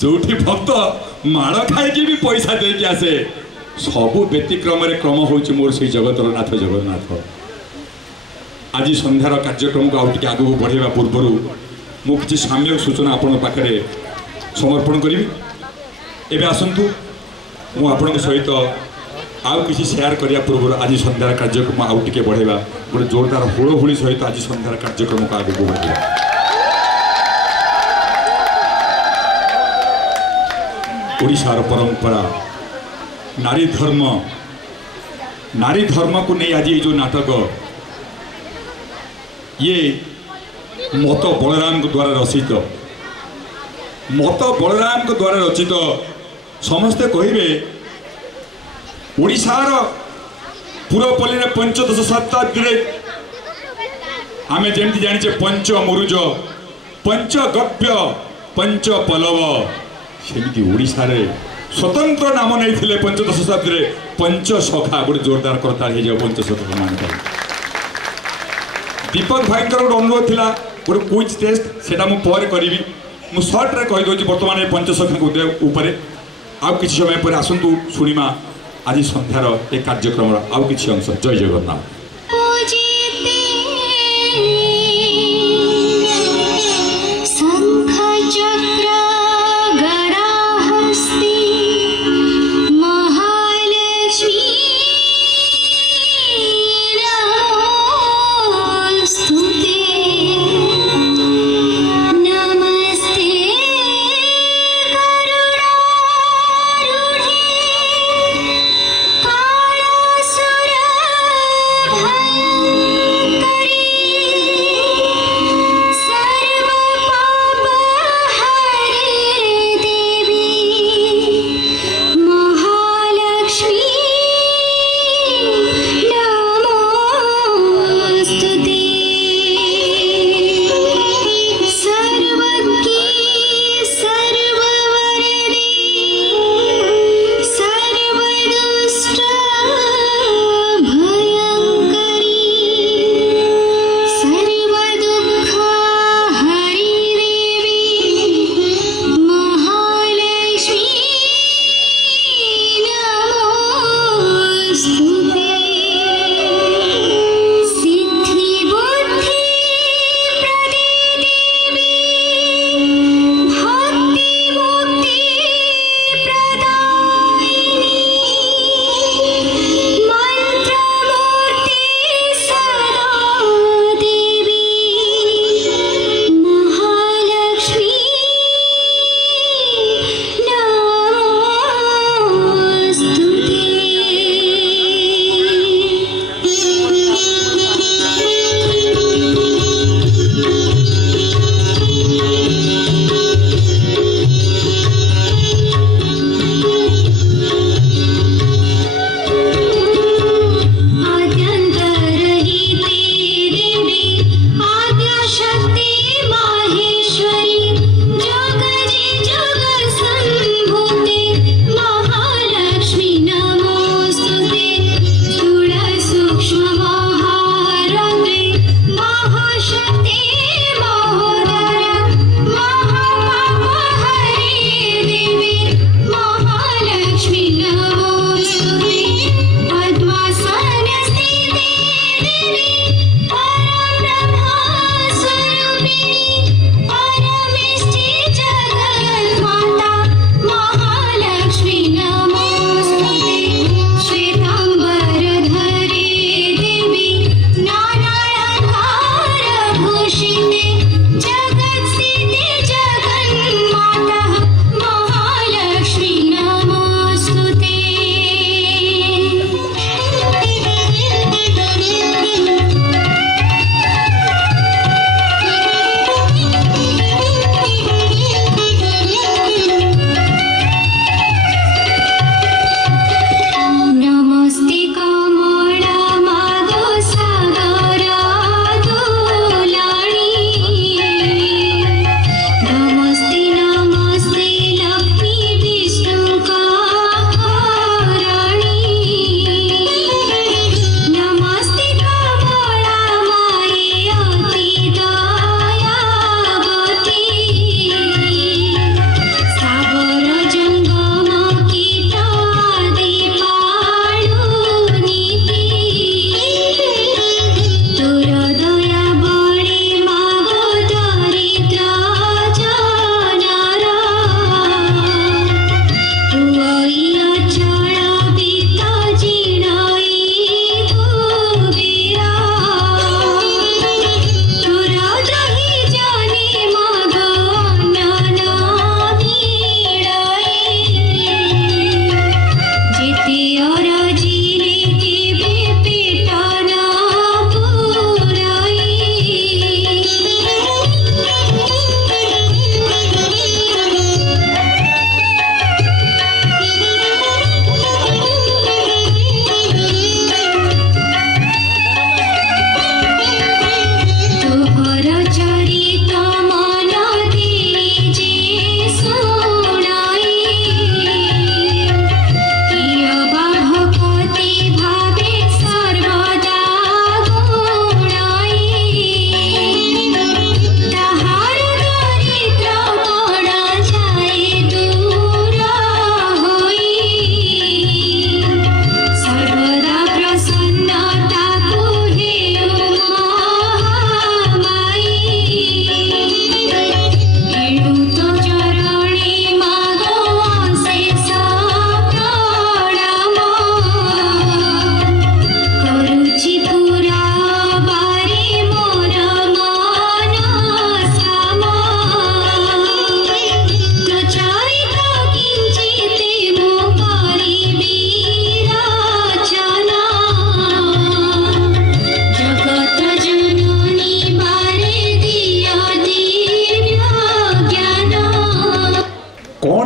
जो भक्त माड़ खाई भी पैसा देके आसे सबू व्यतिक्रम क्रम हूँ मोर से जगतर नाथ जगन्नाथ। आज संध्यार कार्यक्रम को आगे आगू बढ़ावा पूर्व मुझे साम्यक सूचना आपण पाखे समर्पण करी। एवं आसतु मुझे सहित आउ किसी शेयर करिया पूर्व आज संध्यार कार्यक्रम आउ टे बढ़ावा गोटे जोरदार हुड़हुड़ी सहित आज संध्यार कार्यक्रम को आगे बढ़ावा। ओडिशार परंपरा नारी धर्म को नहीं आज ये जो नाटक ये मत बलराम को द्वारा रचित समस्ते कहे ओडिशार पूर्वपल्ली में पंचदश शताब्दी आमे जमी जाने पंच मुरुज पंचगव्य पंच पल्लव सेमती ओडिशा स्वतंत्र नाम नहीं पंचदश शताब्दी पंच सखा गोटे जोरदार करता है पंच सखा मान दीपक भाई गोटे अनुरोध था गोटे क्विज टेस्ट से मुझे करी मु सर्ट्रे कहीदे बर्तमान ये पंचसखा उपर आउ कि समय पर आसतु शुणिमा आज संध्यार एक कार्यक्रम आउ कि अंश। जय जगन्नाथ।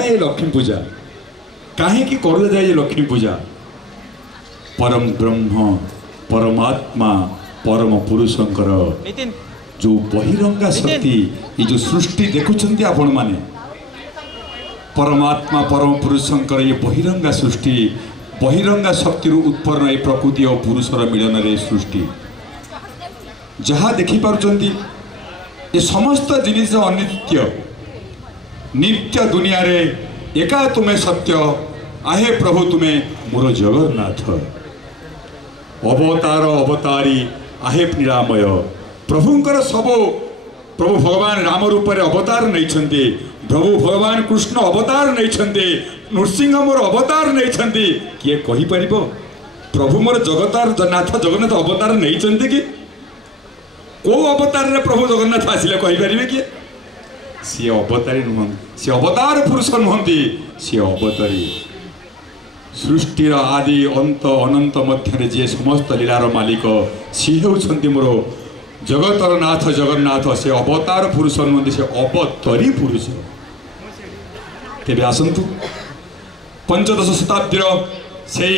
कौन ये लक्ष्मी पूजा कहीं कर जाए लक्ष्मी पूजा परम ब्रह्म परमात्मा परम पुरुषंकर जो बहिरंगा शक्ति ये जो सृष्टि देखुंत आपण माने परमात्मा परम पुरुषंकर ये बहिरंगा सृष्टि बहिरंगा शक्ति उत्पन्न ये प्रकृति और पुरुषर मिलन रे सृष्टि जहाँ देखिपुंट ये समस्त जिनिस अनित्य नित्य दुनिया रे एका तुम्हें सत्य आहे प्रभु तुम्हें मोर जगन्नाथ अवतार अवतारी आहे निरामय प्रभुंकर सबो प्रभु भगवान राम रूप में अवतार नहीं प्रभु भगवान कृष्ण अवतार नहीं नृसिंह मोर अवतार नहीं किए कहीपर प्रभु मोर जगतार नाथ जगन्नाथ अवतार नहीं कि कौ अवतार रे प्रभु जगन्नाथ आसिले कहीपर किए सी अवतारी नुह सी अवतार पुरुष नुहति सी अवतारी सृष्टिर आदि अंत अनंत मध्य जी समस्त लीलार मालिक सी होती मोर जगतर नाथ जगन्नाथ से अवतार पुरुष नुहति से अवतरी पुरुष तेरे आसतु पंचदश शताब्दीर से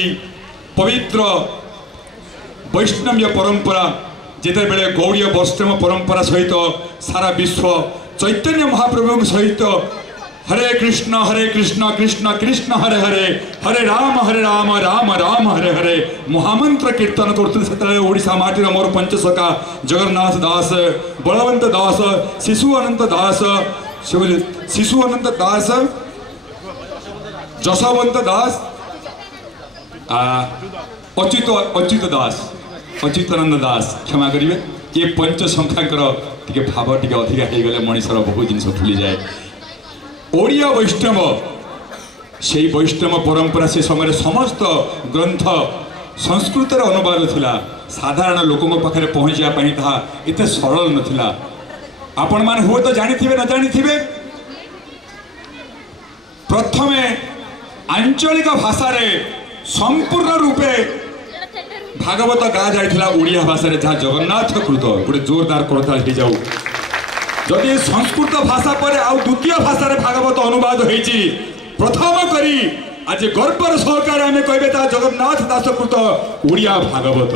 पवित्र वैष्णव्य परंपरा जिते बेले गौड़ीय वैष्णव परंपरा सहित सारा विश्व चैतन्य महाप्रभु सहित हरे कृष्ण कृष्ण कृष्ण हरे हरे हरे राम राम राम हरे हरे महामंत्र कीर्तन करते ओडिशा माटीर मोर पंचसखा जगन्नाथ दास बलवंत दास शिशु अनंत दास जशवंत दास अच्युत दास अच्युतानंद दास क्षमा करेंगे ये पंच संख्याकर टे भाव टे अधिका हो गले मनीषर बहुत जिन भूली जाए ओडिया वैष्णव से वैष्णव परंपरा से समय समस्त ग्रंथ संस्कृत अनुवाद थिला साधारण लोकों पाखे पहुँचापी ताहा एते सरल नथिला आपण मान हुए तो जानी न जानी प्रथमे आंचलिक भाषा रे संपूर्ण रूपे भागवत गा जाइथिला ओडिया भाषा रे जहाँ जगन्नाथ कृत गोटे जोरदार करताल हो जाऊ जदि संस्कृत भाषा पर आउ द्वितीय भाषा रे भागवत अनुवाद होईची प्रथम करी आज गर्वर सहकार आम कहे जगन्नाथ दास कृत ओडिया भागवत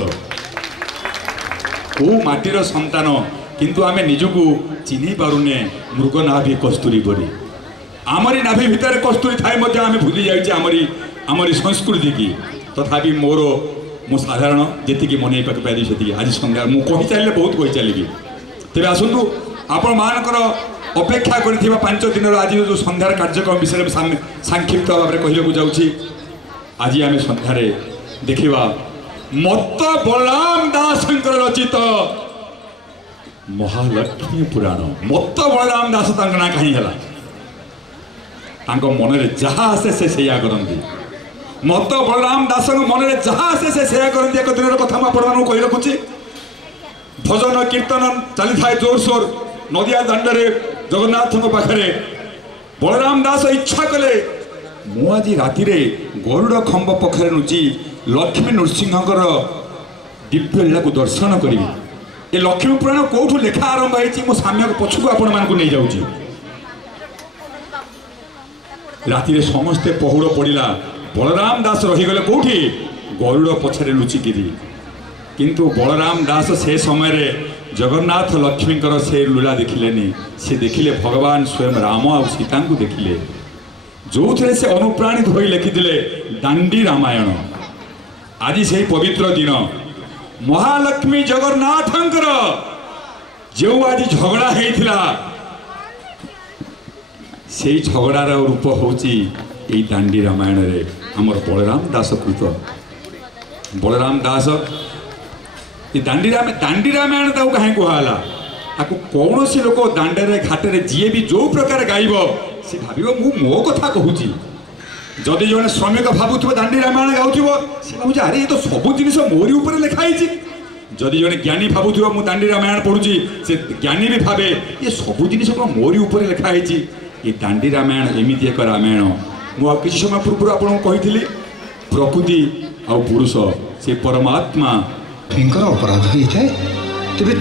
को माटीर संतान किंतु आम निजको चिन्ह पारुने मृग नाभि कस्तूरी परी आमरी नाभि भितर कस्तूरी थाए मध्य आम भूली जाइए आमरी संस्कृति की तथापि मोर मु साधारण जी मन पारि से आज संध्या मुझे कही चलिए बहुत कही चली तेरे आसतु आपण मानकर अपेक्षा कर 5 दिन आज जो संध्यार कार्यक्रम विषय संक्षिप्त भाव में कहूँ जाऊँगी आज आम संध्यार देखा मत बलराम दासंकर रचित महालक्ष्मी पुराण मत बलराम दास ना कहीं है मन में जहाँ आसे से सैया करती मत बलराम दास मन में जहाँ आसे से सैया करती एक दिन कथा मुझे कही रखुची भजन कीर्तन चली थाए जोरसोर नदिया दांडे जगन्नाथ पाखे बलराम दास इच्छा कले मु आज राति गरुड़ खंब पखरे नुची लक्ष्मी नृसिंहकर दिव्य लीला को दर्शन करी ये लक्ष्मी पुराण कौटू लेखा आरंभ हो साम्य पछकू आपण मानक नहीं जाऊँगी राति समस्ते पहुड़ पड़ा बलराम दास रहीगले कौटी गरुड़ पछरे लुचिकी किंतु बलराम दास से समय रे जगन्नाथ लक्ष्मीकर से लीला देखिले से देखिले भगवान स्वयं राम आ सीता को देखिले जो थे से अनुप्राणित हो लिखिले दांडी रामायण आज से पवित्र दिन महालक्ष्मी जगन्नाथंकर जो आज झगड़ा होता से झगड़ार रूप होची दांडी रामायण रे हमर बलराम दास कृत बलराम दास दांडी रामायण कहीं कहला आपको कौन सी लोक दांडे घाटे जी भी जो प्रकार गायब सी भाव मो कथा कहूँ जदि जड़े श्रमिक भावुव दांडी रामायण गाँव सी भाव अरे ये तो सब जिन मोरी उपर लिखाई जदि जड़े ज्ञानी भावुव मुझे दांडी रामायण पढ़ुची से ज्ञानी भी भावे ये सब जिन मोरी उपर लिखाई ये दांडी रामायण एमती एक रामायण मुझे किसी समय पूर्व आपको कही प्रकृति आ पुरुष से परमात्मा अपराध होता है तेरे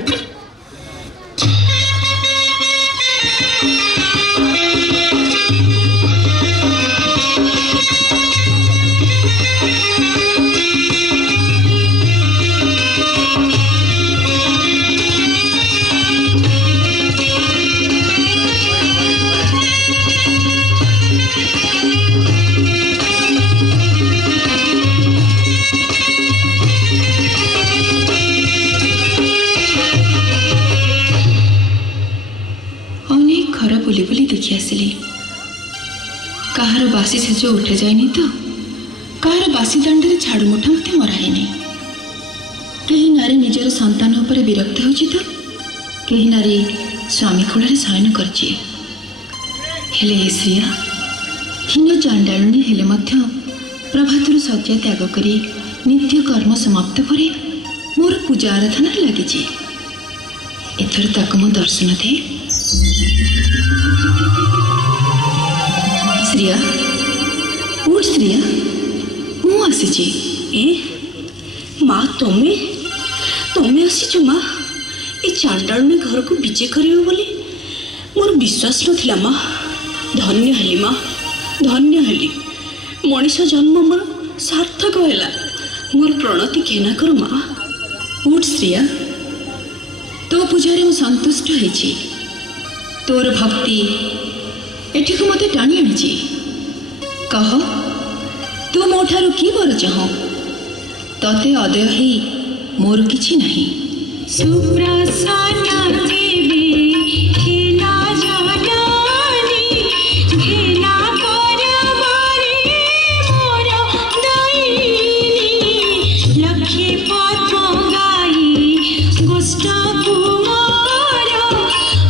କାହାର ବାସି ଶେଷ ଉଠା ଯାଇନି ତ, କାହାର ବାସି ଦାଣ୍ଡରେ ଝାଡ଼ୁ ମୁଠା ମଧ୍ୟ ମରା ହେଇନି। କେହି ନାରୀ ନିଜର ସନ୍ତାନ ଉପରେ ବିରକ୍ତ ହେଉଛି ତ, କେହି ନାରୀ ସ୍ୱାମୀ କୋଳରେ ଶୟନ କରିଛି। ହେଲେ ଏ ଶ୍ରିୟା ହୀନ ଚାଣ୍ଡାଳୁଣୀ ହେଲେ ମଧ୍ୟ ପ୍ରଭାତରୁ ଶଯ୍ୟା ତ୍ୟାଗ କରି ନିତ୍ୟ କର୍ମ ସମାପ୍ତ ପରେ ମୋର ପୂଜା ଆରାଧନାରେ ଲାଗିଛି। ଏଥର ତାକୁ ମୁଁ ଦର୍ଶନ ଦିଏ। ଶ୍ରିୟା, ଉଠ ଶ୍ରିୟା, ମୁଁ ଆସିଛି। ମା ତମେ ତମେ ଆସିଛ ମା? ଏ ଚାଣ୍ଡାଳୁଣୀ ଘରକୁ ବିଜେ କରିବ ବୋଲି ମୋର ବିଶ୍ୱାସ ନଥିଲା ମା। ଧନ୍ୟ ହେଲି ମା, ଧନ୍ୟ ହେଲି। ମଣିଷ ଜନ୍ମ ମୋର ସାର୍ଥକ ହେଲା। ମୋର ପ୍ରଣତି ଘେନା କର ମା। ଉଠ ଶ୍ରିୟା, ତୋ ପୂଜାରେ ମୁଁ ସନ୍ତୁଷ୍ଟ ହେଇଛି। ତୋର ଭକ୍ତି ଏଠିକୁ ମୋତେ ଟାଣି ଆଣିଛି। କହ, ତୁ ମୋ ଠାରୁ କି ବର ଚାହଁ? ତତେ ଅଦୟ ହେଇ ମୋର କିଛି ନାହିଁ। ସୁପ୍ରସନ୍ନ ଦେବୀ ଘେନା ଜନନୀ ଘେନା ପରବାରେ ମୋର ଦୟିନୀ ଲକ୍ଷେ ପଦ୍ମ ଗାଇ ଗୋଷ୍ଠ କୁମାର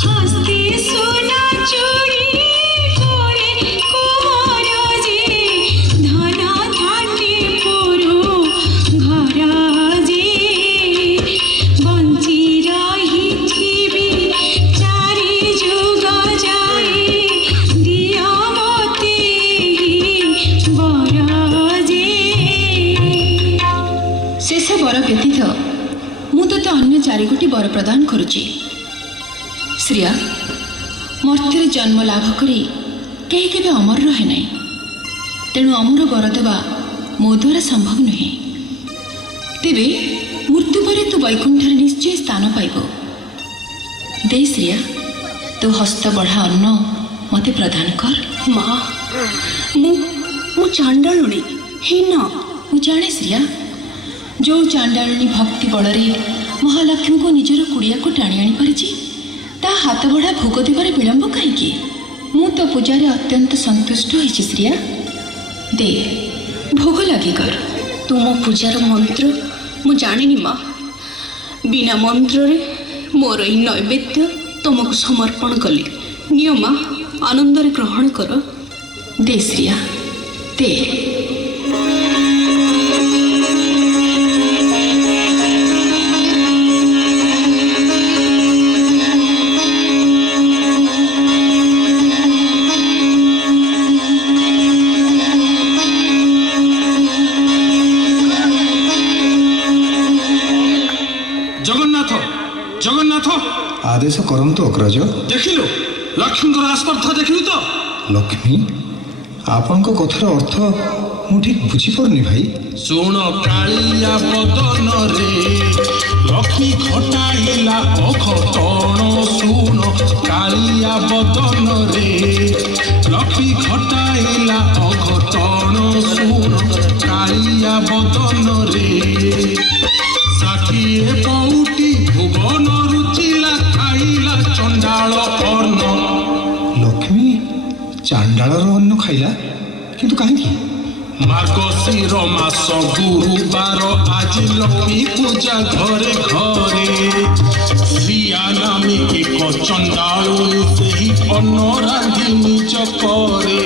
ହସ୍ତେ ସୁନା ଚୁଡ଼ି করে কুমার যে ধন ধান্যে পুরো ঘর যে বঞ্চি রহিথিবি চারি যুগ যায় দিয় মতে বর যে। ଶେଷ ବର ବ୍ୟତୀତ ମୁଁ ତୋତେ ଅନ୍ୟ 4ଗୋଟି ବର ପ୍ରଦାନ କରୁଛି। ଶ୍ରିୟା, ମର୍ତ୍ତ୍ୟରେ ଜନ୍ମ ଲାଭ କରି କେହି କେବେ ଅମର ରହେ ନାହିଁ। ତେଣୁ ଅମର ବର ଦେବା ମୋ ଦ୍ୱାରା ସମ୍ଭବ ନୁହେଁ। ତେବେ ମୃତ୍ୟୁ ପରେ ତୁ ବୈକୁଣ୍ଠରେ ନିଶ୍ଚୟ ସ୍ଥାନ ପାଇବ। ଦେ ଶ୍ରିୟା, ତୋ ହସ୍ତ ବଢ଼ା ଅନ୍ନ ମୋତେ ପ୍ରଦାନ କର। ମା ମୁଁ ଚାଣ୍ଡାଳୁଣୀ ହୀନ। ମୁଁ ଜାଣେ ଶ୍ରିୟା, ଯେଉଁ ଚାଣ୍ଡାଳୁଣୀ ଭକ୍ତି ବଳରେ ମହାଲକ୍ଷ୍ମୀଙ୍କୁ ନିଜର କୁଡ଼ିଆକୁ ଟାଣି ଆଣିପାରିଛି, ତା ହାତ ବଢ଼ା ଭୋଗ ଦେବାରେ ବିଳମ୍ବ କାହିଁକି? ମୁଁ ତ ପୂଜାରେ ଅତ୍ୟନ୍ତ ସନ୍ତୁଷ୍ଟ ହୋଇଛି ଶ୍ରିୟା। ଦେ, ଭୋଗ ଲାଗି କର। ତୁମ ପୂଜାର ମନ୍ତ୍ର ମୁଁ ଜାଣିନି ମା। ବିନା ମନ୍ତ୍ରରେ ମୋର ଏହି ନୈବେଦ୍ୟ ତୁମକୁ ସମର୍ପଣ କଲି। ନିଅ ମା, ଆନନ୍ଦରେ ଗ୍ରହଣ କର। ଦେ ଶ୍ରିୟା, ଦେ। ଜଗନ୍ନାଥ, ଜଗନ୍ନାଥ, ଆଦେଶ କରନ୍ତୁ ଅଗ୍ରଜ। ଦେଖିଲୁ ଲକ୍ଷ୍ମୀଙ୍କର ଆସ୍ପର୍ଦ୍ଧା ଦେଖିଲୁ ତ? ଲକ୍ଷ୍ମୀ, ଆପଣଙ୍କ କଥାର ଅର୍ଥ ମୁଁ ଠିକ୍ ବୁଝିପାରୁନି ଭାଇ। ଶୁଣ କାଳିଆ ବଦନରେ ଲକ୍ଷ୍ମୀ ଘଟାଇଲା ଅଘଟଣ। ଶୁଣ କାଳିଆ ବଦନରେ ଲକ୍ଷ୍ମୀ ଘଟାଇଲା ଅଘଟଣ। ଶୁଣ କାଳିଆ ବଦନରେ ଷାଠିଏ ପଉଟି ଭୁବନ ରୁଚିଲା ଖାଇଲା ଚଣ୍ଡାଳ ଅନ୍ନ। ଲକ୍ଷ୍ମୀ ଚାଣ୍ଡାଳର ଅନ୍ନ ଖାଇଲା, କିନ୍ତୁ କାହିଁକି? ମାର୍ଗଶିର ମାସ ଗୁରୁବାର ଆଜି ଲକ୍ଷ୍ମୀ ପୂଜା ଘରେ ଘରେ। ଶ୍ରିୟା ନାମୀ ଏକ ଚଣ୍ଡାଳୁଣୀ ସେହି ଅନ୍ନ ରାନ୍ଧି ନିଜ କରେ।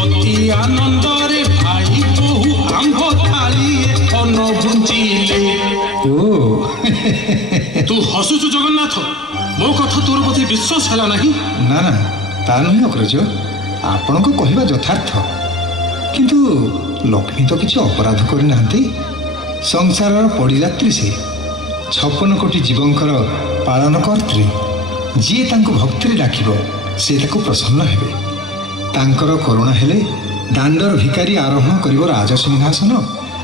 ଅତି ଆନନ୍ଦରେ ଭାଇ ବୋହୁ ଆମ୍ଭ ଥାଳିଏ ଅନ୍ନ ଭୁଞ୍ଜିଲେ। ଓ ତୁ ହସୁଛୁ ଜଗନ୍ନାଥ? ମୋ କଥା ତୋର ବୋଧେ ବିଶ୍ୱାସ ହେଲା ନାହିଁ? ନା ନା, ତା ନୁହେଁ ଅଗ୍ରଜ, ଆପଣଙ୍କ କହିବା ଯଥାର୍ଥ। କିନ୍ତୁ ଲକ୍ଷ୍ମୀ ତ କିଛି ଅପରାଧ କରିନାହାନ୍ତି। ସଂସାରର ପଡ଼ିଯାତ୍ରୀ ସେ, 56 କୋଟି ଜୀବଙ୍କର ପାଳନ କର୍ତ୍ରୀ। ଯିଏ ତାଙ୍କୁ ଭକ୍ତିରେ ଡାକିବ ସେ ତାକୁ ପ୍ରସନ୍ନ ହେବେ। ତାଙ୍କର କରୁଣା ହେଲେ ଦାଣ୍ଡର ଭିକାରୀ ଆରୋହଣ କରିବ ରାଜସିଂହାସନ,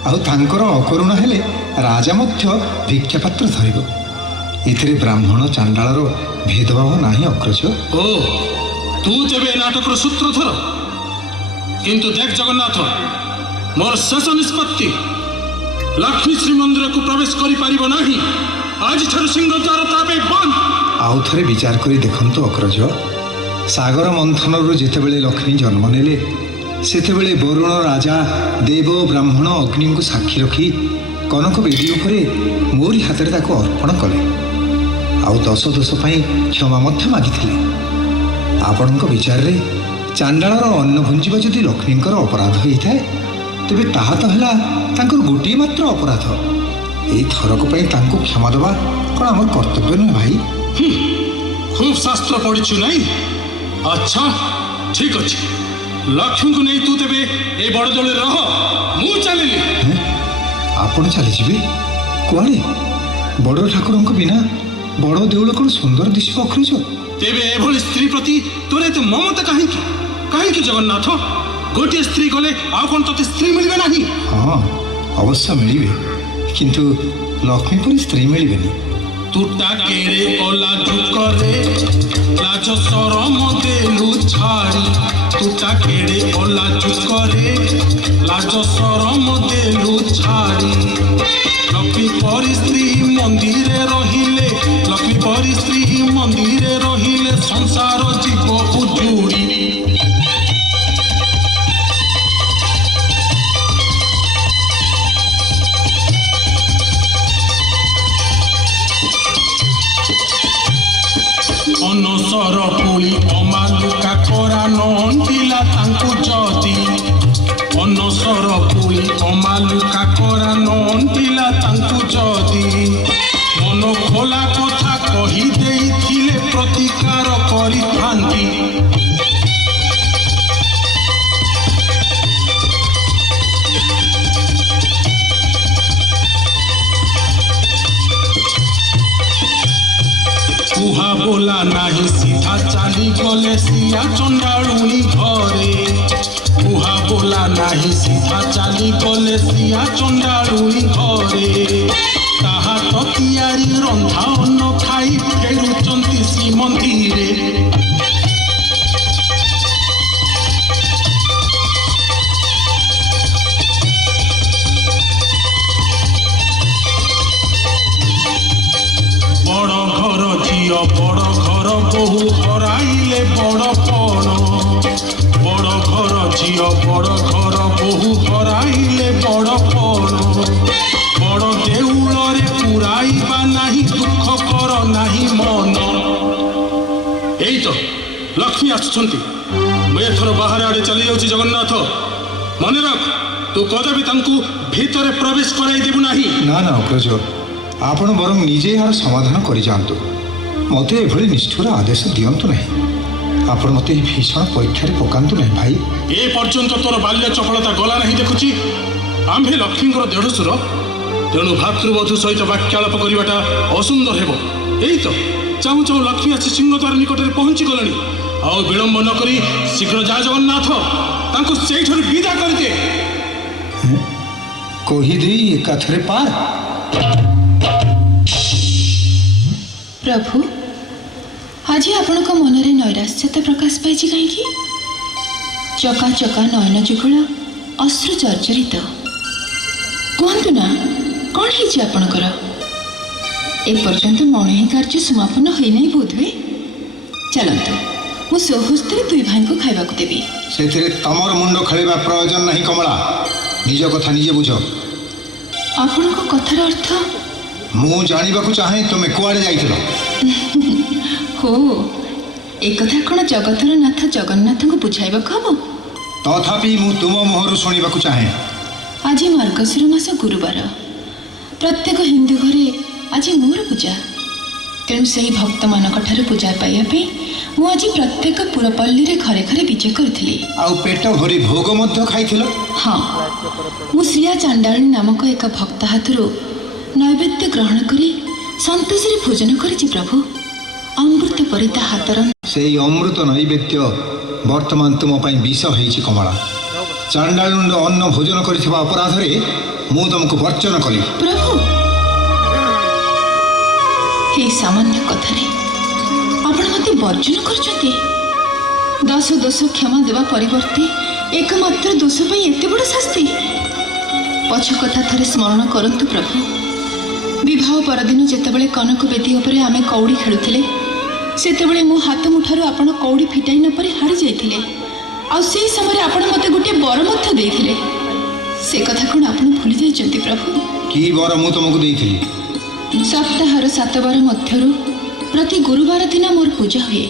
ଆଉ ତାଙ୍କର ଅକରୁଣା ହେଲେ ରାଜା ମଧ୍ୟ ଭିକ୍ଷାପାତ୍ର ଧରିବ। ଏଥିରେ ବ୍ରାହ୍ମଣ ଚାଣ୍ଡାଳର ଭେଦଭାବ ନାହିଁ ଅଗ୍ରଜ। ଓ, ତୁ ତେବେ ଏ ନାଟକର ସୂତ୍ରଧର? କିନ୍ତୁ ଦେଖ ଜଗନ୍ନାଥ, ମୋର ଶେଷ ନିଷ୍ପତ୍ତି। ଲକ୍ଷ୍ମୀ ଶ୍ରୀମନ୍ଦିରକୁ ପ୍ରବେଶ କରିପାରିବ ନାହିଁ। ଆଜିଠାରୁ ସିଂହଦ୍ୱାର ତା ପାଇଁ ବନ୍ଦ। ଆଉ ଥରେ ବିଚାର କରି ଦେଖନ୍ତୁ ଅଗ୍ରଜ, ସାଗର ମନ୍ଥନରୁ ଯେତେବେଳେ ଲକ୍ଷ୍ମୀ ଜନ୍ମ ନେଲେ ସେତେବେଳେ ବରୁଣ ରାଜା ଦେବ ବ୍ରାହ୍ମଣ ଅଗ୍ନିଙ୍କୁ ସାକ୍ଷୀ ରଖି କନକ ବେଦୀ ଉପରେ ମୋରି ହାତରେ ତାକୁ ଅର୍ପଣ କଲେ ଆଉ ଦଶ ଦୋଷ ପାଇଁ କ୍ଷମା ମଧ୍ୟ ମାଗିଥିଲେ। ଆପଣଙ୍କ ବିଚାରରେ ଚାଣ୍ଡାଳର ଅନ୍ନ ଭୁଞ୍ଜିବା ଯଦି ଲକ୍ଷ୍ମୀଙ୍କର ଅପରାଧ ହେଇଥାଏ ତେବେ ତାହା ତ ହେଲା ତାଙ୍କର ଗୋଟିଏ ମାତ୍ର ଅପରାଧ। ଏଇ ଥରକ ପାଇଁ ତାଙ୍କୁ କ୍ଷମା ଦେବା କ'ଣ ଆମର କର୍ତ୍ତବ୍ୟ ନୁହେଁ ଭାଇ? খুব শাস্ত্র পড়িছু নাই? আচ্ছা ঠিক আছে, লক্ষ্মীଙ୍କୁ ନେଇ ତୁ ତେବେ ଏ ବଡ଼ ଦୋଳରେ ରହ, ମୁଁ ଚାଲିଲି। ଆପଣ ଚାଲିଯିବେ କୁଆଡ଼େ? ବଡ଼ ଠାକୁରଙ୍କ ବିନା ବଡ଼ ଦେଉଳ କ'ଣ ସୁନ୍ଦର ଦିଶିବ ଅଖରୋଜ? ତେବେ ଏଭଳି ସ୍ତ୍ରୀ ପ୍ରତି ତୋର ଏତେ ମମତା କାହିଁକି? କାହିଁକି ଜଗନ୍ନାଥ? ଗୋଟିଏ ସ୍ତ୍ରୀ ଗଲେ ଆଉ କ'ଣ ତୋତେ ସ୍ତ୍ରୀ ମିଳିବେ ନାହିଁ? ହଁ ଅବଶ୍ୟ ମିଳିବେ, କିନ୍ତୁ ଲକ୍ଷ୍ମୀ ପରି ସ୍ତ୍ରୀ ମିଳିବେନି। ତୁଟା କେଡ଼େ ଅଲାଜୁ କରେ, ଲାଜ ସରମ ଦେଲୁ ଛାଡ଼ି। ତୁଟା କେଡ଼େ ଅଲାଜୁ କରେ, ଲାଜ ସରମ ଦେଲୁ ଛାଡ଼ି। ଲକ୍ଷ୍ମୀ ପରି ସ୍ତ୍ରୀ ମନ୍ଦିରେ ରହିଲେ, ଲକ୍ଷ୍ମୀ ପରି ସ୍ତ୍ରୀ ମନ୍ଦିରେ ରହିଲେ ସଂସାର ଯିବ ଉଜୁଡ଼ି। ଅନସର ପୁଳି ଅମାଲୁକା କରା ନନ୍ଦିଲା ତାଙ୍କୁ ଯଦି। ଅନସର ପୁଳି ଅମାଲୁକା କରା ନନ୍ଦିଲା ତାଙ୍କୁ ଯଦି। ମନ ଖୋଲା କଥା କହି ଦେଇଥିଲେ ପ୍ରତିକାର କରିଥାନ୍ତି। କୁହା ବୋଲା ନାହିଁ ସିଧା ଚାଲି ଗଲେ ସିଆ ଚଣ୍ଡାଳୁଣୀ ଘରେ। କୁହା ବୋଲା ନାହିଁ ସିଧା ଚାଲି ଗଲେ ସିଆ ଚଣ୍ଡାଳୁଣୀ ଘରେ। ତାହା ତ ତିଆରି ରନ୍ଧା ଅନ୍ନ ଖାଇ ଫେରୁଛନ୍ତି ଶ୍ରୀମନ୍ଦିରେ। ବଡ଼ ଘର ଝିଅ ବଡ଼ ଘର ବୋହୂ ହରାଇଲେ ବଡ଼ ପଣ। ବଡ଼ ଘର ଝିଅ ବଡ଼ ଘର ବୋହୂ ହରାଇଲେ ବଡ଼ ପଣ। ବଡ଼ ଦେଉଳରେ ପୁରାଇବା ନାହିଁ ଦୁଃଖ କର ନାହିଁ ମନ। ଏଇ ତ ଲକ୍ଷ୍ମୀ ଆସୁଛନ୍ତି। ମୁଁ ଏଥର ବାହାର ଆଡ଼େ ଚାଲି ଯାଉଛି ଜଗନ୍ନାଥ। ମନେ ରଖ, ତୁ କଦାପି ତାଙ୍କୁ ଭିତରେ ପ୍ରବେଶ କରାଇ ଦେବୁ ନାହିଁ। ନା ନା ଅଗ୍ରଜ, ଆପଣ ବରଂ ନିଜେ ଏହାର ସମାଧାନ କରିଯାଆନ୍ତୁ। ମୋତେ ଏଭଳି ନିଷ୍ଠୁର ଆଦେଶ ଦିଅନ୍ତୁ ନାହିଁ। ଆପଣ ମୋତେ ଏହି ଭୀଷଣ ପରୀକ୍ଷାରେ ପକାନ୍ତୁ ନାହିଁ ଭାଇ। ଏ ପର୍ଯ୍ୟନ୍ତ ତୋର ବାଲ୍ୟ ଚପଳତା ଗଲା ନାହିଁ ଦେଖୁଛି। ଆମ୍ଭେ ଲକ୍ଷ୍ମୀଙ୍କର ଦେଢ଼ଶୁର, ତେଣୁ ଭାତୃବଧୂ ସହିତ ବାକ୍ୟାଳାପ କରିବାଟା ଅସୁନ୍ଦର ହେବ। ଏଇ ତ ଚାହୁଁ ଚାହୁଁ ଲକ୍ଷ୍ମୀ ଆସି ସିଂହଦ୍ୱାର ନିକଟରେ ପହଞ୍ଚି ଗଲେଣି। ଆଉ ବିଳମ୍ବ ନ କରି ଶୀଘ୍ର ଯା ଜଗନ୍ନାଥ, ତାଙ୍କୁ ସେଇଠାରୁ ବିଦା କରିଦେ। କହିଦେଇ ଏକାଥରେ ପାର। ପ୍ରଭୁ, ଆଜି ଆପଣଙ୍କ ମନରେ ନୈରାଶ୍ୟତା ପ୍ରକାଶ ପାଇଛି କାହିଁକି? ଚକା ଚକା ନୟନ ଯୁଗଳ ଅଶ୍ରୁ ଜର୍ଜରିତ। କୁହନ୍ତୁ ନା, କ'ଣ ହେଇଛି ଆପଣଙ୍କର? ଏପର୍ଯ୍ୟନ୍ତ ମଣୋହି କାର୍ଯ୍ୟ ସମାପନ ହୋଇନାହିଁ ବୋଧହୁଏ। ଚାଲନ୍ତୁ, ମୁଁ ସ୍ୱହସ୍ତରେ ଦୁଇ ଭାଇଙ୍କୁ ଖାଇବାକୁ ଦେବି। ସେଥିରେ ତମର ମୁଣ୍ଡ ଖେଳିବା ପ୍ରୟୋଜନ ନାହିଁ କମଳା। ନିଜ କଥା ନିଜେ ବୁଝ। ଆପଣଙ୍କ କଥାର ଅର୍ଥ? ମୁଁ ଜାଣିବାକୁ ଚାହେଁ ତୁମେ କୁଆଡ଼େ ଯାଇଥିଲ। ହୋ, ଏକଥା କ'ଣ ଜଗତର ନାଥ ଜଗନ୍ନାଥଙ୍କୁ ବୁଝାଇବାକୁ ହବ? ତଥାପି ମୁଁ ତୁମ ମୁହଁରୁ ଶୁଣିବାକୁ ଚାହେଁ। ଆଜି ମାର୍ଗଶିର ମାସ ଗୁରୁବାର। ପ୍ରତ୍ୟେକ ହିନ୍ଦୁ ଘରେ ଆଜି ମୋର ପୂଜା। ତେଣୁ ସେହି ଭକ୍ତମାନଙ୍କଠାରୁ ପୂଜା ପାଇବା ପାଇଁ ମୁଁ ଆଜି ପ୍ରତ୍ୟେକ ପୁରପଲ୍ଲୀରେ ଘରେ ଘରେ ବିଜେ କରିଥିଲି। ଆଉ ପେଟ ଭରି ଭୋଗ ମଧ୍ୟ ଖାଇଥିଲ? ହଁ, ମୁଁ ଶ୍ରୀୟା ଚାଣ୍ଡାଳୀ ନାମକ ଏକ ଭକ୍ତ ହାତରୁ ନୈବେଦ୍ୟ ଗ୍ରହଣ କରି ସନ୍ତୋଷରେ ଭୋଜନ କରିଛି ପ୍ରଭୁ। ଅମୃତ ପରି ତା ହାତର। ସେଇ ଅମୃତ ନୈବେଦ୍ୟ ବର୍ତ୍ତମାନ ତୁମ ପାଇଁ ବିଷ ହେଇଛି କମଳା। ଚାଣ୍ଡାଳୁଣ୍ଡ ଅନ୍ନ ଭୋଜନ କରିଥିବା ଅପରାଧରେ ମୁଁ ତୁମକୁ ବର୍ଜନ କଲି। ପ୍ରଭୁ, ଏହି ସାମାନ୍ୟ କଥାରେ ଆପଣ ମୋତେ ବର୍ଜନ କରୁଛନ୍ତି? ଦଶ ଦୋଷ କ୍ଷମା ଦେବା ପରିବର୍ତ୍ତେ ଏକମାତ୍ର ଦୋଷ ପାଇଁ ଏତେ ବଡ଼ ଶାସ୍ତି? ପଛ କଥା ଥରେ ସ୍ମରଣ କରନ୍ତୁ ପ୍ରଭୁ। ବିବାହ ପରଦିନ ଯେତେବେଳେ କନକ ବେଦୀ ଉପରେ ଆମେ କଉଡ଼ି ଖେଳୁଥିଲେ, ସେତେବେଳେ ମୋ ହାତ ମୁଠାରୁ ଆପଣ କଉଡ଼ି ଫିଟାଇ ନ ପାରି ହାରି ଯାଇଥିଲେ। ଆଉ ସେହି ସମୟରେ ଆପଣ ମୋତେ ଗୋଟିଏ ବର ମଧ୍ୟ ଦେଇଥିଲେ। ସେ କଥା କ'ଣ ଆପଣ ଭୁଲି ଯାଇଛନ୍ତି ପ୍ରଭୁ? କି ବର ମୁଁ ତୁମକୁ ଦେଇଥିଲି? ସପ୍ତାହର 7 ବାର ମଧ୍ୟରୁ ପ୍ରତି ଗୁରୁବାର ଦିନ ମୋର ପୂଜା ହୁଏ।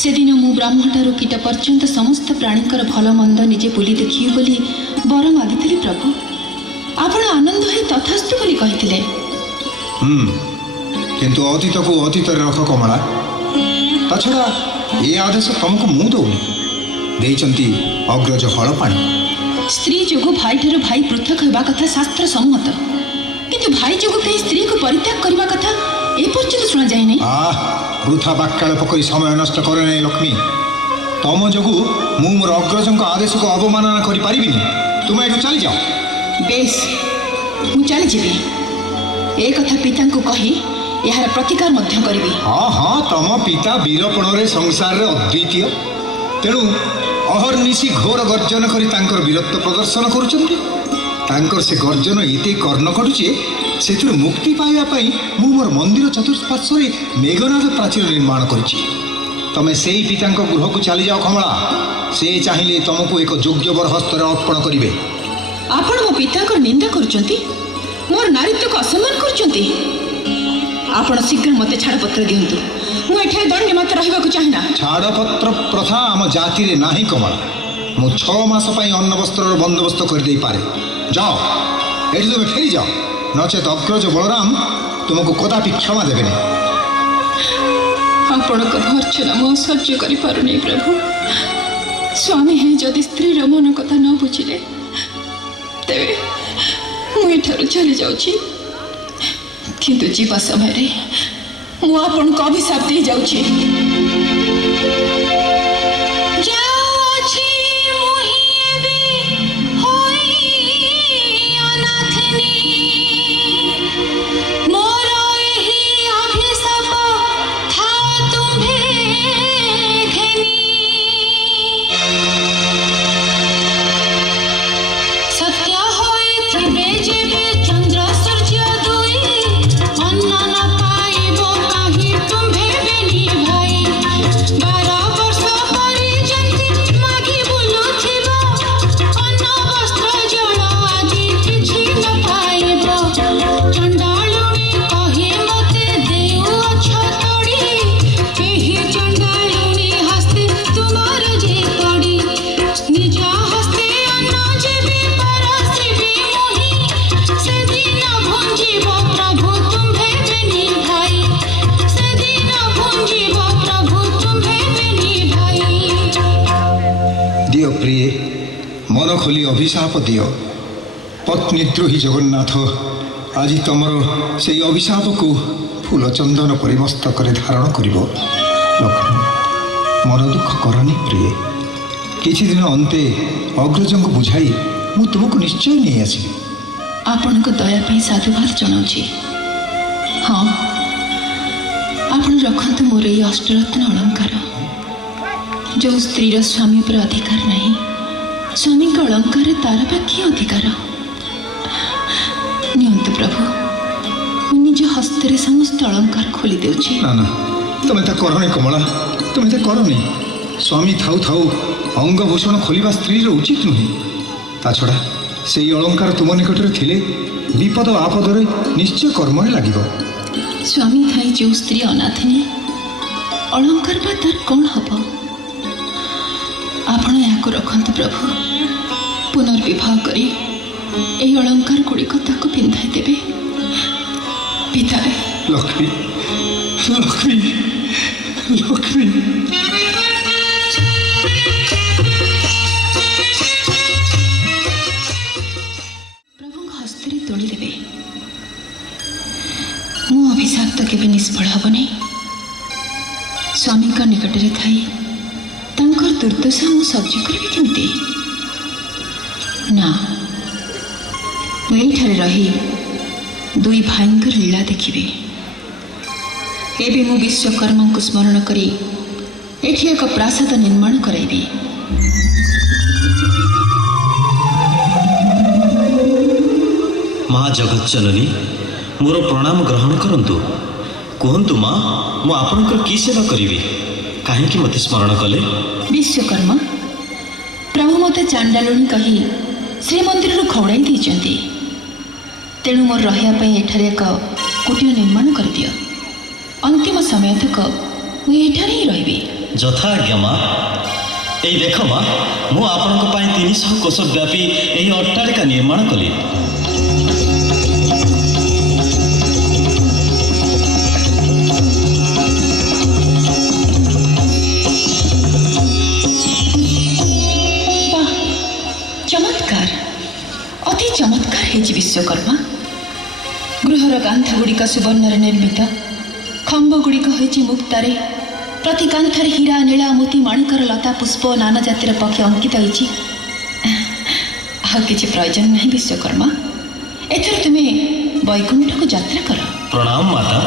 ସେଦିନ ମୁଁ ବ୍ରହ୍ମଠାରୁ କୀଟ ପର୍ଯ୍ୟନ୍ତ ସମସ୍ତ ପ୍ରାଣୀଙ୍କର ଭଲ ମନ୍ଦ ନିଜେ ବୁଲି ଦେଖିବି ବୋଲି ବର ମାଗିଥିଲି ପ୍ରଭୁ। ଆପଣ ଆନନ୍ଦ ହୋଇ ତଥାସ୍ତୁ ବୋଲି କହିଥିଲେ। କିନ୍ତୁ ଅତୀତକୁ ଅତୀତରେ ରଖ କମଳା। ତା ଛଡ଼ା ଏ ଆଦେଶ ତୁମକୁ ମୁଁ ଦେଉନି, ଦେଇଛନ୍ତି ଅଗ୍ରଜ ହଳପାଣି। ସ୍ତ୍ରୀ ଯୋଗୁଁ ଭାଇଠାରୁ ଭାଇ ପୃଥକ ହେବା କଥା ଶାସ୍ତ୍ର ସମ୍ମତ, କିନ୍ତୁ ଭାଇ ଯୋଗୁଁ କେହି ସ୍ତ୍ରୀକୁ ପରିତ୍ୟାଗ କରିବା କଥା ଏପର୍ଯ୍ୟନ୍ତ ଶୁଣାଯାଏ ନାହିଁ। ବୃଥା ବାକ୍ୟାଳାପ କରି ସମୟ ନଷ୍ଟ କରେ ନାହିଁ ଲକ୍ଷ୍ମୀ। ତମ ଯୋଗୁଁ ମୁଁ ମୋର ଅଗ୍ରଜଙ୍କ ଆଦେଶକୁ ଅବମାନନା କରିପାରିବିନି। ତୁମେ ଏଠୁ ଚାଲିଯାଅ। ବେଶ, ମୁଁ ଚାଲିଯିବି। ଏ କଥା ପିତାଙ୍କୁ କହି ଏହାର ପ୍ରତିକାର ମଧ୍ୟ କରିବି। ହଁ, ତମ ପିତା ବୀରପଣରେ ସଂସାରରେ ଅଦ୍ୱିତୀୟ, ତେଣୁ ଅହର୍ନିଶି ଘୋର ଗର୍ଜନ କରି ତାଙ୍କର ବୀରତ୍ୱ ପ୍ରଦର୍ଶନ କରୁଛନ୍ତି। ତାଙ୍କର ସେ ଗର୍ଜନ ଏତେ କର୍ଣ୍ଣ କଟୁଛି, ସେଥିରୁ ମୁକ୍ତି ପାଇବା ପାଇଁ ମୁଁ ମୋର ମନ୍ଦିର ଚତୁଃପାର୍ଶ୍ୱରେ ମେଘନାଦ ପ୍ରାଚୀର ନିର୍ମାଣ କରିଛି। ତମେ ସେଇ ପିତାଙ୍କ ଗୃହକୁ ଚାଲିଯାଅ କମଳା। ସେ ଚାହିଁଲେ ତମକୁ ଏକ ଯୋଗ୍ୟ ବର ହସ୍ତରେ ଅର୍ପଣ କରିବେ। ଆପଣ ମୋ ପିତାଙ୍କର ନିନ୍ଦା କରୁଛନ୍ତି, ମୋର ନାରୀତ୍ୱକୁ ଅସମ୍ମାନ କରୁଛନ୍ତି। ଆପଣ ଶୀଘ୍ର ମୋତେ ଛାଡ଼ପତ୍ର ଦିଅନ୍ତୁ। ମୁଁ ଏଠାରେ ଦଣ୍ଡ ମାତ୍ର ରହିବାକୁ ଚାହେଁନା। ଛାଡ଼ପତ୍ର ପ୍ରଥା ଆମ ଜାତିରେ ନାହିଁ କମଳା। ମୁଁ 6 ମାସ ପାଇଁ ଅନ୍ନ ବସ୍ତ୍ରର ବନ୍ଦୋବସ୍ତ କରିଦେଇପାରେ। ଯାଅ, ଏଠି ତୁମେ ଫେରିଯାଅ, ନଚେତ୍ ଅଗ୍ରଜ ବଳରାମ ତୁମକୁ କଦାପି କ୍ଷମା ଦେବେନି। ଆପଣଙ୍କ ଭର୍ଚ୍ଛନା ମୁଁ ସହ୍ୟ କରିପାରୁନି ପ୍ରଭୁ। ସ୍ୱାମୀ ହେଇ ଯଦି ସ୍ତ୍ରୀର ମନ କଥା ନ ବୁଝିଲେ, ତେବେ ମୁଁ ଏଠାରୁ ଚାଲି ଯାଉଛି। କିନ୍ତୁ ଯିବା ସମୟରେ ମୁଁ ଆପଣଙ୍କୁ ଅଭିଶାପ ଦେଇ ଯାଉଛି। ଦିଅ ପ୍ରିୟ, ମନ ଖୋଲି ଅଭିଶାପ ଦିଅ। ପତ୍ନୀଦ୍ରୋହୀ ଜଗନ୍ନାଥ ଆଜି ତମର ସେଇ ଅଭିଶାପକୁ ଫୁଲ ଚନ୍ଦନ ପରିମସ୍ତକରେ ଧାରଣ କରିବ। ଲକ୍ଷ୍ମୀ, ମନ ଦୁଃଖ କରନି ପ୍ରିୟ। କିଛି ଦିନ ଅନ୍ତେ ଅଗ୍ରଜଙ୍କୁ ବୁଝାଇ ମୁଁ ତୁମକୁ ନିଶ୍ଚୟ ନେଇ ଆସିବି। ଆପଣଙ୍କ ଦୟା ପାଇଁ ସାଧୁବାଦ ଜଣାଉଛି। ହଁ, ଆପଣ ରଖନ୍ତୁ ମୋର ଏଇ ଅଷ୍ଟରତ୍ନ ଅଳଙ୍କାର। ଯେଉଁ ସ୍ତ୍ରୀର ସ୍ୱାମୀ ଉପରେ ଅଧିକାର ନାହିଁ, ସ୍ୱାମୀଙ୍କ ଅଳଙ୍କାରରେ ତାର ବା କି ଅଧିକାର? ନିଅନ୍ତୁ ପ୍ରଭୁ, ମୁଁ ନିଜ ହସ୍ତରେ ସମସ୍ତ ଅଳଙ୍କାର ଖୋଲି ଦେଉଛି। ନା, ତୁମେ ତା କରନି କମଳା, ତୁମେ ତା କରନି। ସ୍ୱାମୀ ଥାଉ ଥାଉ ଅଙ୍ଗଭୂଷଣ ଖୋଲିବା ସ୍ତ୍ରୀର ଉଚିତ ନୁହେଁ। ତା ଛଡ଼ା ସେଇ ଅଳଙ୍କାର ତୁମ ନିକଟରେ ଥିଲେ ବିପଦ ଆପଦରେ ନିଶ୍ଚୟ କର୍ମରେ ଲାଗିବ। ସ୍ୱାମୀ ଥାଇ ଯେଉଁ ସ୍ତ୍ରୀ ଅନାଥିନୀ, ଅଳଙ୍କାର ବା ତାର କ'ଣ ହବ? ଆପଣ ଏହାକୁ ରଖନ୍ତୁ ପ୍ରଭୁ। ପୁନର୍ବିବାହ କରି ଏହି ଅଳଙ୍କାର ଗୁଡ଼ିକ ତାକୁ ପିନ୍ଧାଇ ଦେବେ। ବିଦାୟ। ଲକ୍ଷ୍ମୀ, ଲକ୍ଷ୍ମୀ, ଲକ୍ଷ୍ମୀ। ପ୍ରଭୁଙ୍କ ହସ୍ତରେ ତୋଳି ଦେବେ। ମୋ ଅଭିଶାପ ତ କେବେ ନିଷ୍ଫଳ ହେବ ନାହିଁ। ସ୍ୱାମୀଙ୍କ ନିକଟରେ ଥାଇ ତାଙ୍କର ଦୁର୍ଦ୍ଦଶା ମୁଁ ସହ୍ୟ କରିବି କେମିତି? ନା, ମୁଁ ଏଇଠାରେ ରହି ଦୁଇ ଭାଇଙ୍କର ଲୀଳା ଦେଖିବି। ଏବେ ମୁଁ ବିଶ୍ୱକର୍ମାଙ୍କୁ ସ୍ମରଣ କରି ଏଠି ଏକ ପ୍ରାସାଦ ନିର୍ମାଣ କରାଇବି। ମା ଜଗତଜନନୀ, ମୋର ପ୍ରଣାମ ଗ୍ରହଣ କରନ୍ତୁ। कहतु माँ मु आपणकर की सेवा करी कहीं मत स्मरण कले विश्वकर्मा प्रभु मते चांडालुणी कही श्रीमंदिर खौड़ाई देइचंती तेणु मोर रहिया एठारे एक कुटीर निर्माण कर दियो अंतिम समय तक मुझे एठारे ही रही यथा आज्ञा माँ यही देख माँ मु आपण 300 कोश व्यापी यही अट्टालिका निर्माण कली चमत्कार अति चमत्कार है विश्वकर्मा गृहर कांथ गुड़िक सुवर्ण निर्मित खंब गुड़िक होइछि मुक्तारे प्रति कांथर हीरा नीला मोती माणिकर लता पुष्प नाना जातिर पक्षी अंकित होइछि आ किछि प्रयोजन नहीं विश्वकर्मा एथर तुमे वैकुंठ को यात्रा कर प्रणाम माता